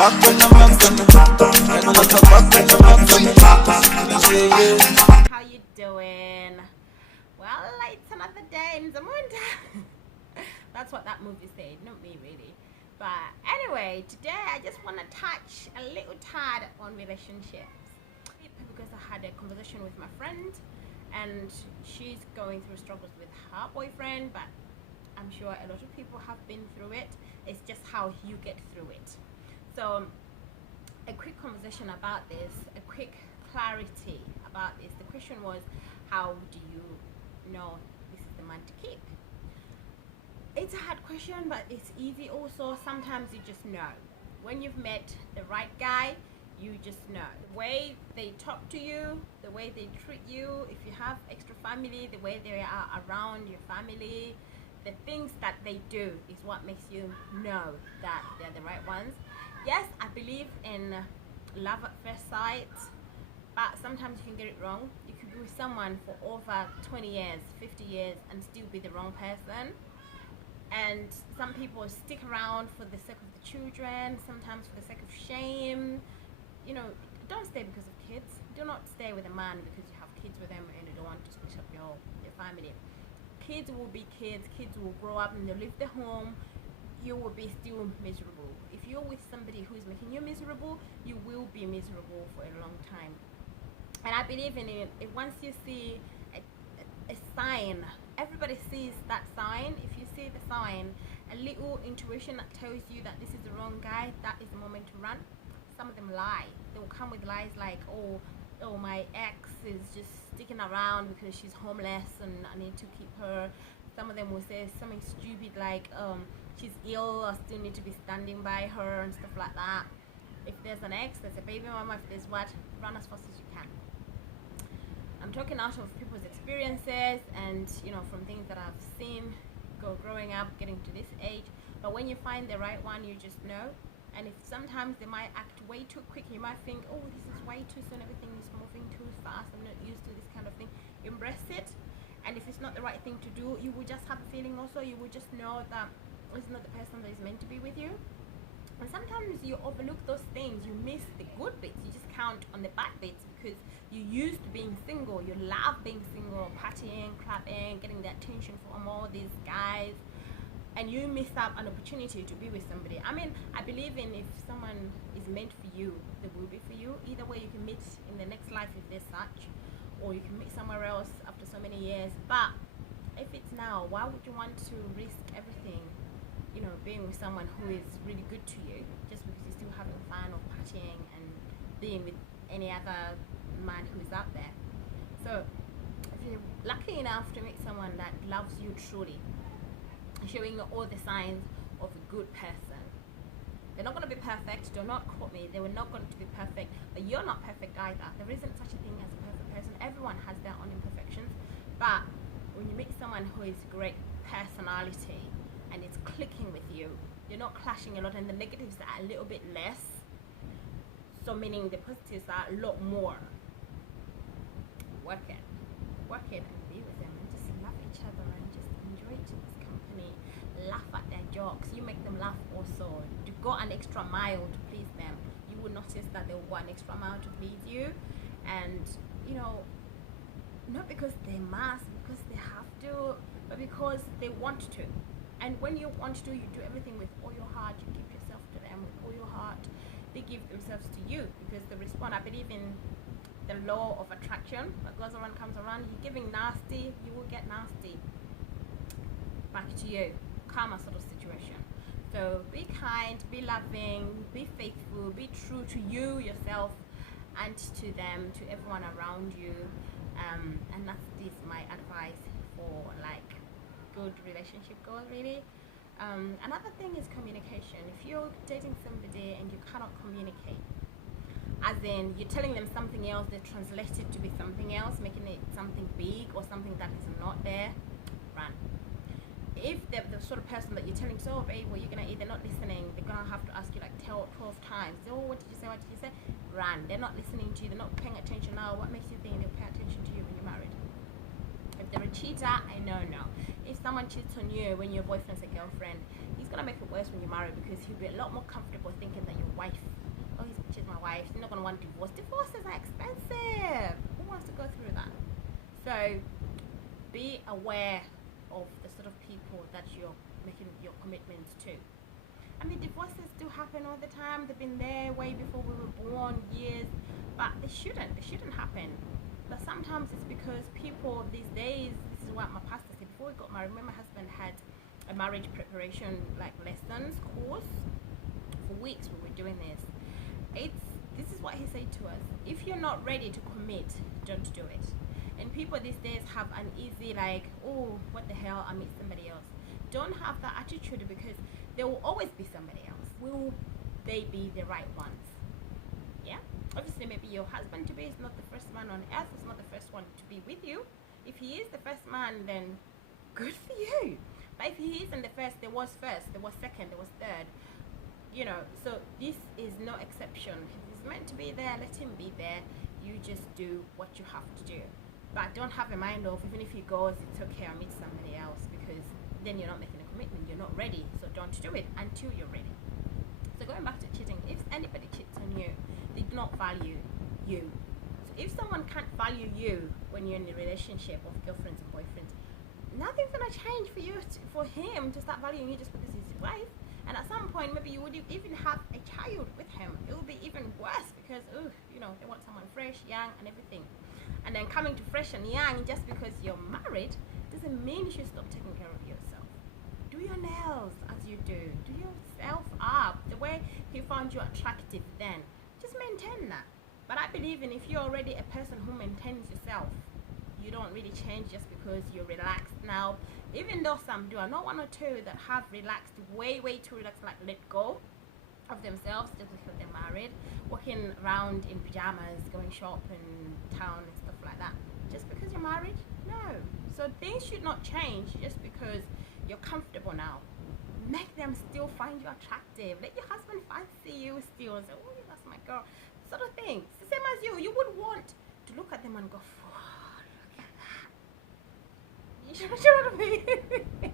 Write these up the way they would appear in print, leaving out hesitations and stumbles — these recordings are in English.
back when I'm back on me. I know what I'm back when I'm back on me. Yeah. How you doing? Well, it's another day in the moon. That's what that movie said, not me really. But anyway, today I just want to touch a little tad on relationships, because I had a conversation with my friend and she's going through struggles with her boyfriend, but I'm sure a lot of people have been through it. It's just how you get through it. So a quick conversation about this, a quick clarity about this. The question was, how do you know this is the man to keep? It's a hard question, but it's easy also. Sometimes you just know. When you've met the right guy, you just know. The way they talk to you, the way they treat you, if you have extra family, the way they are around your family, the things that they do is what makes you know that they're the right ones. Yes, I believe in love at first sight, but sometimes you can get it wrong. You could be with someone for over 20 years, 50 years and still be the wrong person. And some people stick around for the sake of the children, sometimes for the sake of shame. You know, don't stay because of kids. Do not stay with a man because you have kids with him and you don't want to split up your family. Kids will be kids, kids will grow up and they'll leave the home. You will be still miserable. If you're with somebody who is making you miserable, you will be miserable for a long time. And I believe in it. Once you see a sign, everybody sees that sign. If you see the sign, a little intuition that tells you that this is the wrong guy, that is the moment to run. Some of them lie. They will come with lies like, oh, my ex is just sticking around because she's homeless and I need to keep her. Some of them will say something stupid like, she's ill, I still need to be standing by her and stuff like that. If there's an ex, there's a baby mama, if there's what, run as fast as you can. I'm talking out of people's experiences and, you know, from things that I've seen growing up, getting to this age. But when you find the right one, you just know. And if sometimes they might act way too quick, you might think, oh, this is way too soon, everything is moving too fast, I'm not used to this kind of thing. Embrace it. And if it's not the right thing to do, you will just have a feeling also, you will just know that it's not the person that is meant to be with you. And sometimes you overlook those things, you miss the good bits, you just count on the bad bits because you used to being single, you love being single, partying, clubbing, getting the attention from all these guys, and you miss out an opportunity to be with somebody. I mean, I believe in if someone is meant for you, they will be for you. Either way, you can meet in the next life if there's such, or you can meet somewhere else after so many years. But if it's now, why would you want to risk everything, you know, being with someone who is really good to you just because you're still having fun or partying and being with any other man who is out there? So if you're lucky enough to meet someone that loves you truly, showing you all the signs of a good person, they're not going to be perfect, do not quote me, they were not going to be perfect, but you're not perfect either. There isn't such a thing as a perfect person. Everyone has their own imperfections, but when you meet someone who is great personality and it's clicking with you, you're not clashing a lot and the negatives are a little bit less, so meaning the positives are a lot more. Work it and be with them and just love each other and just enjoy each other's company, laugh at their jokes, you make them laugh also, to go an extra mile to please them. You will notice that they will go an extra mile to please you, and you know, not because they must, because they have to, but because they want to. And when you want to, you do everything with all your heart, you give yourself to them with all your heart, they give themselves to you because they respond. I believe in the law of attraction. What goes around comes around. You're giving nasty, you will get nasty back to you. Karma sort of situation. So be kind, be loving, be faithful, be true to you, yourself, and to them, to everyone around you. And that's this my advice for like good relationship goals really. Another thing is communication. If you're dating somebody and you cannot communicate, as in you're telling them something else, they translate it to be something else, making it something big or something that is not there, run. If they're the sort of person that you're telling, so babe, what are you gonna eat, they're not listening, they're gonna have to ask you like 12 times, oh, what did you say, run. They're not listening to you, they're not paying attention now. What makes you think they'll pay attention to you when you're married? If they're a cheater, I know no. If someone cheats on you when your boyfriend's a girlfriend, he's gonna make it worse when you're married because he'll be a lot more comfortable thinking that your wife. Oh, she's my wife. You're not gonna want divorce. Divorces are expensive. Who wants to go through that? So be aware of the sort of people that you're making your commitments to. I mean, divorces do happen all the time. They've been there way before we were born, years, but they shouldn't happen. But sometimes it's because people these days, this is what my pastor said before we got married. My husband had a marriage preparation like lessons course for weeks. We were doing this. This is what he said to us: if you're not ready to commit, don't do it. And people these days have an easy like, oh, what the hell, I meet somebody else. Don't have that attitude, because there will always be somebody else. Will they be the right ones? Yeah, obviously maybe your husband to be is not the first man on earth, is not the first one to be with you. If he is the first man, then good for you. But if he isn't the first, there was second, there was third, you know. So this is no exception. If he's meant to be there, let him be there. You just do what you have to do, but don't have a mind of, even if he goes, it's okay, I'll meet somebody else, because then you're not making a commitment, you're not ready. So don't do it until you're ready. So going back to cheating, if anybody cheats on you, they do not value you. So if someone can't value you when you're in a relationship of girlfriends and boyfriends, nothing's gonna change for you for him to start valuing you just because he's your wife. And at some point, maybe you would even have a child with him. It will be even worse, because you know, they want someone fresh, young, and everything. And then coming to fresh and young just because you're married doesn't mean you should stop taking care of yourself. Do your nails as you do. Do yourself up the way he found you attractive then. Just maintain that. But I believe in, if you're already a person who maintains yourself, you don't really change just because you're relaxed now. Even though some do. I know one or two that have relaxed, way too relaxed, like let go of themselves just because they're married, walking around in pajamas, going shopping in town and stuff like that. Just because you're married? No. So things should not change just because you're comfortable now. Make them still find you attractive. Let your husband fancy you still and say, oh, that's my girl. Sort of thing. It's the same as you. You would want to look at them and go, oh, look at that. You know what I mean?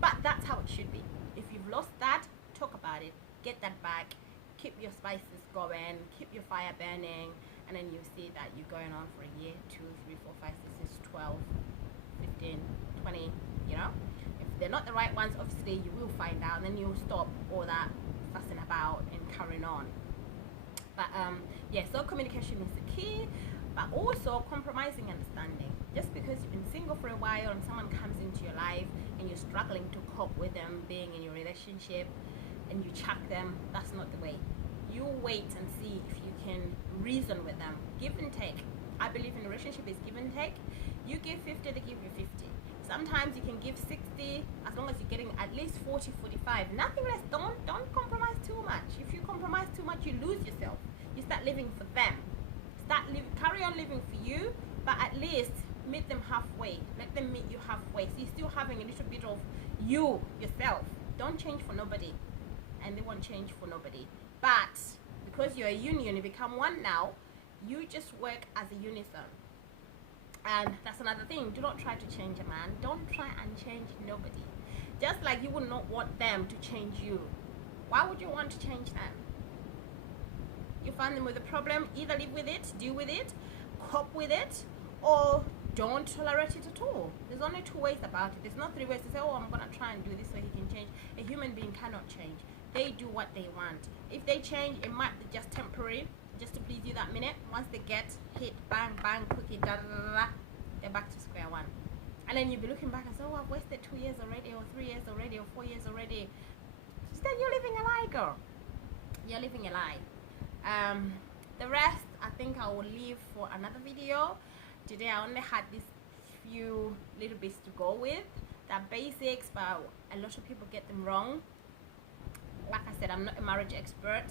But that's how it should be. If you've lost that, talk about it. Get that back. Keep your spices going. Keep your fire burning. And then you see that you're going on for a year, 2, 3, 4, 5, 6, 12, 15, 20, you know. If they're not the right ones, obviously you will find out, and then you'll stop all that fussing about and carrying on. But yeah, so communication is the key, but also compromising understanding. Just because you've been single for a while and someone comes into your life and you're struggling to cope with them being in your relationship and you chuck them, that's not the way. You wait and see if you can reason with them. Give and take. I believe in a relationship is give and take. You give 50, they give you 50. Sometimes you can give 60, as long as you're getting at least 40, 45. Nothing less. Don't compromise too much. If you compromise too much, you lose yourself. You start living for them. Carry on living for you, but at least meet them halfway. Let them meet you halfway. So you're still having a little bit of you, yourself. Don't change for nobody, and they won't change for nobody. But because you're a union, you become one now, you just work as a unison. And that's another thing. Do not try to change a man. Don't try and change nobody. Just like you would not want them to change you. Why would you want to change them? You find them with a problem, either live with it, deal with it, cope with it, or don't tolerate it at all. There's only 2 ways about it. There's not 3 ways to say, oh, I'm going to try and do this so he can change. A human being cannot change. They do what they want. If they change, it might be just temporary, just to please you that minute. Once they get hit, bang, bang, cookie, da da da da, they're back to square one. And then you'll be looking back and say, oh, I've wasted 2 years already, or 3 years already, or 4 years already. Then you're living a lie, girl. You're living a lie. The rest, I think I will leave for another video. Today I only had these few little bits to go with. They're basics, but a lot of people get them wrong. Like I said, I'm not a marriage expert,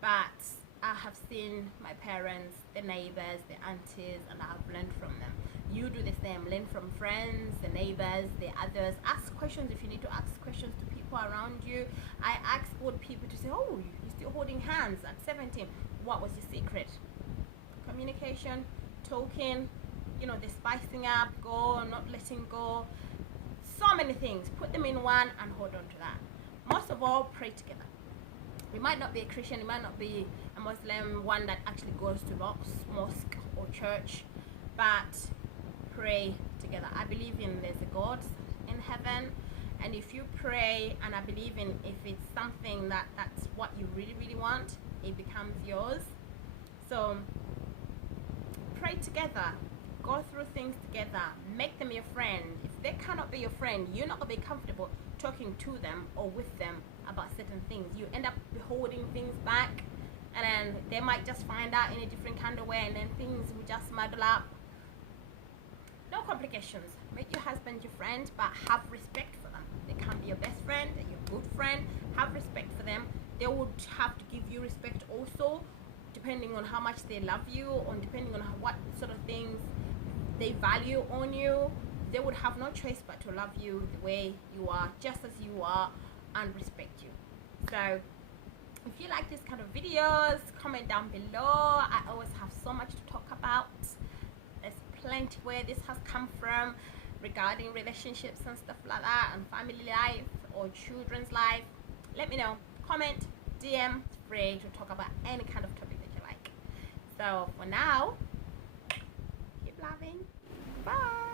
but I have seen my parents, the neighbors, the aunties, and I've learned from them. You do the same. Learn from friends, the neighbors, the others. Ask questions if you need to ask questions to people around you. I asked old people to say, oh, you're still holding hands at 17. What was your secret? Communication, talking, you know, the spicing up, go, not letting go. So many things. Put them in one and hold on to that. Most of all, pray together. You might not be a Christian, you might not be a Muslim, one that actually goes to mosque or church, but pray together. I believe in there's a God in heaven, and if you pray, and I believe in if it's something that's what you really, really want, it becomes yours. So pray together, go through things together, make them your friend. If they cannot be your friend, you're not going to be comfortable talking to them or with them about certain things. You end up holding things back, and then they might just find out in a different kind of way, and then things will just muddle up. No complications. Make your husband your friend, but have respect for them. They can't be your best friend, they're your good friend. Have respect for them. They would have to give you respect also, depending on how much they love you, or depending on what sort of things they value on you. They would have no choice but to love you the way you are, just as you are, and respect you. So if you like this kind of videos, comment down below. I always have so much to talk about. There's plenty where this has come from regarding relationships and stuff like that, and family life or children's life. Let me know. Comment, DM, it's free to talk about any kind of topic that you like. So for now, keep loving. Bye.